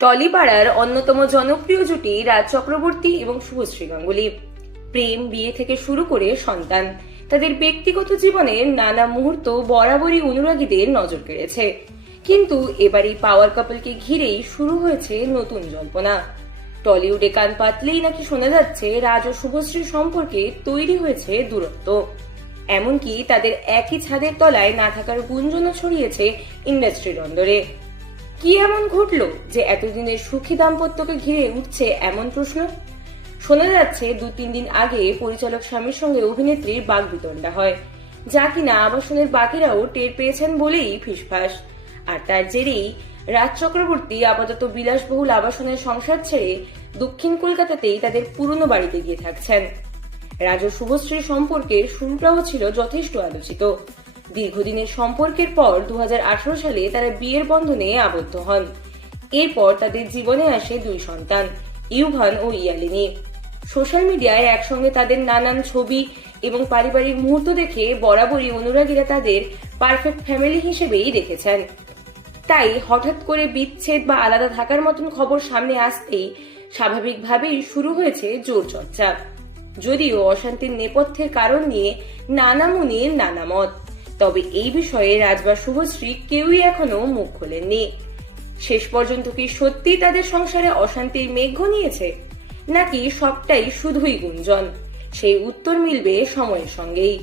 টলিপাড়ার অন্যতম জনপ্রিয় জুটি রাজ চক্রবর্তী এবং শুভশ্রী গাঙ্গুলি। প্রেম, বিয়ে থেকে শুরু করে সন্তান, তাদের ব্যক্তিগত জীবনের নানা মুহূর্ত বরাবরই অনুরাগীদের নজর কেড়েছে। কিন্তু এবারই পাওয়ার কাপলকে ঘিরেই শুরু হয়েছে নতুন জল্পনা। টলিউডে কান পাতলেই নাকি শোনা যাচ্ছে রাজ ও শুভশ্রীর সম্পর্কে তৈরি হয়েছে দূরত্ব। এমনকি তাদের একই ছাদের তলায় না থাকার গুঞ্জনও ছড়িয়েছে ইন্ডাস্ট্রির অন্দরে। কি এমন ঘটলো যে এতদিনের সুখী দাম্পত্যকে ঘিরে উঠছে এমন প্রশ্ন? শোনা যাচ্ছে 2-3 দিন আগে পরিচালক স্বামীর সঙ্গে অভিনেত্রীর বাগবিতণ্ডা হয়, যা কিনা আবাসনের বাকিরাও টের পেয়েছেন বলেই ফিসফাস। আর তার জেরেই রাজ চক্রবর্তী আপাতত বিলাসবহুল আবাসনের সংসার ছেড়ে দক্ষিণ কলকাতাতেই তাদের পুরনো বাড়িতে গিয়ে থাকছেন। রাজ ও শুভশ্রীর সম্পর্কের শুরুটাও ছিল যথেষ্ট আলোচিত। দীর্ঘদিনের সম্পর্কের পর 2018 সালে তারা বিয়ের বন্ধনে আবদ্ধ হন। এরপর তাদের জীবনে আসে 2 সন্তান, ইউভান ও ইয়ালিনী। সোশ্যাল মিডিয়ায় একসঙ্গে তাদের নানান ছবি এবং পারিবারিক মুহূর্ত দেখে বরাবরই অনুরাগীরা তাদের পারফেক্ট ফ্যামিলি হিসেবেই দেখেছেন। তাই হঠাৎ করে বিচ্ছেদ বা আলাদা থাকার মতন খবর সামনে আসতেই স্বাভাবিকভাবেই শুরু হয়েছে জোর চর্চা। যদিও অশান্তির নেপথ্যের কারণ নিয়ে নানা মুনির নানা মত, তবে এই বিষয়ে রাজ বা শুভশ্রী কেউই এখনো মুখ খোলেননি। শেষ পর্যন্ত কি সত্যি তাদের সংসারে অশান্তির মেঘ ঘনিয়েছে, নাকি সবটাই শুধুই গুঞ্জন? সেই উত্তর মিলবে সময়ের সঙ্গেই।